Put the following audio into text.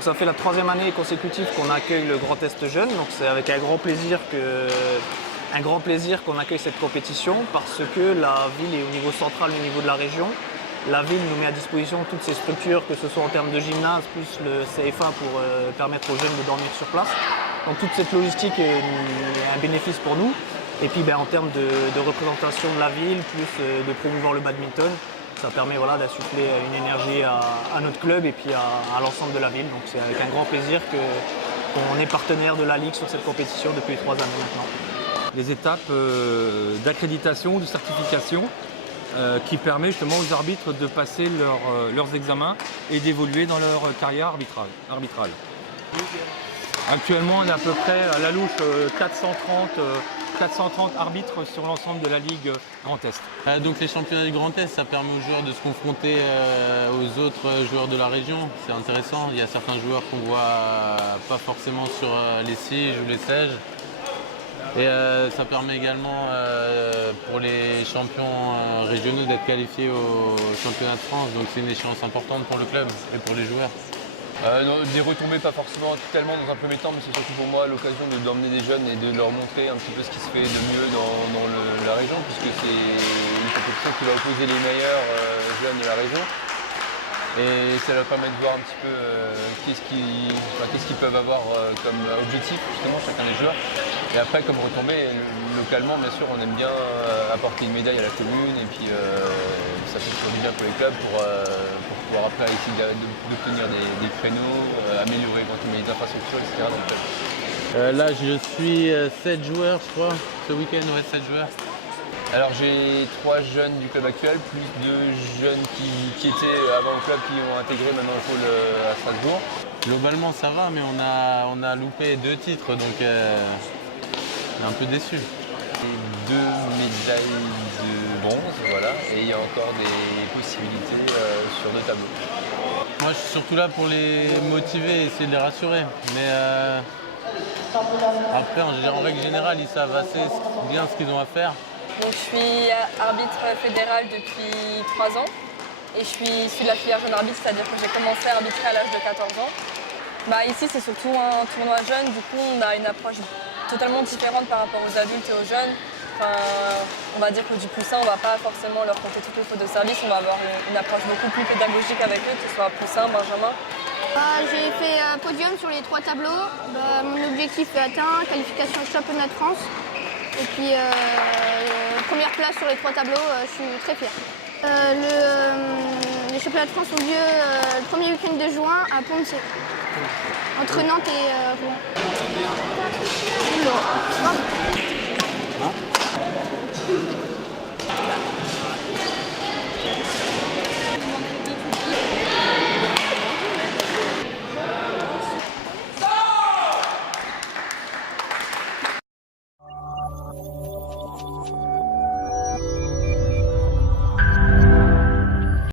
Donc ça fait la 3e année consécutive qu'on accueille le Grand Est Jeune, donc c'est avec un grand plaisir qu'on accueille cette compétition parce que la ville est au niveau central, au niveau de la région. La ville nous met à disposition toutes ces structures, que ce soit en termes de gymnase, plus le CFA pour permettre aux jeunes de dormir sur place. Donc toute cette logistique est un bénéfice pour nous. Et puis en termes de représentation de la ville, plus de promouvoir le badminton, ça permet d'insuffler une énergie à notre club et puis à l'ensemble de la ville. Donc c'est avec un grand plaisir qu'on est partenaire de la Ligue sur cette compétition depuis 3 années maintenant. Les étapes d'accréditation, de certification qui permet justement aux arbitres de passer leurs examens et d'évoluer dans leur carrière arbitrale. Actuellement, on est à peu près à la louche 430 arbitres sur l'ensemble de la Ligue Grand Est. Donc les championnats du Grand Est, ça permet aux joueurs de se confronter aux autres joueurs de la région. C'est intéressant. Il y a certains joueurs qu'on voit pas forcément sur les sièges ou les sièges. Et ça permet également pour les champions régionaux d'être qualifiés au championnat de France. Donc c'est une échéance importante pour le club et pour les joueurs. Des retombées, pas forcément tellement dans un premier temps, mais c'est surtout pour moi l'occasion d'emmener des jeunes et de leur montrer un petit peu ce qui se fait de mieux dans la région, puisque c'est une compétition qui va opposer les meilleurs jeunes de la région. Et ça leur permet de voir un petit peu qu'est-ce qu'ils peuvent avoir comme objectif, justement, chacun des joueurs. Et après, comme retombée, localement, bien sûr, on aime bien apporter une médaille à la commune, et puis ça fait toujours du bien pour les clubs pour pouvoir après essayer d'obtenir des créneaux, améliorer éventuellement les infrastructures, etc. Là, je suis 7 joueurs, je crois, ce week-end, ouais, 7 joueurs. Alors j'ai 3 jeunes du club actuel, plus 2 jeunes qui étaient avant le club, qui ont intégré maintenant le pôle à Strasbourg. Globalement ça va, mais on a loupé 2 titres, donc on est un peu déçus. 2 médailles de bronze, voilà, et il y a encore des possibilités sur 2 tableaux. Moi je suis surtout là pour les motiver et essayer de les rassurer. Mais après en règle générale ils savent assez bien ce qu'ils ont à faire. Donc, je suis arbitre fédéral depuis 3 ans et je suis issue de la filière jeune arbitre, c'est-à-dire que j'ai commencé à arbitrer à l'âge de 14 ans. Ici, c'est surtout un tournoi jeune, du coup, on a une approche totalement différente par rapport aux adultes et aux jeunes. On va dire que du poussin, on ne va pas forcément leur compter toutes les fautes de service, on va avoir une approche beaucoup plus pédagogique avec eux, que ce soit poussin, benjamin. J'ai fait podium sur les 3 tableaux. Mon objectif est atteint, qualification au championnat de France. Et puis, première place sur les 3 tableaux, je suis très fière. Les championnats de France ont lieu le premier week-end de juin à Pontier, entre Nantes et Rouen.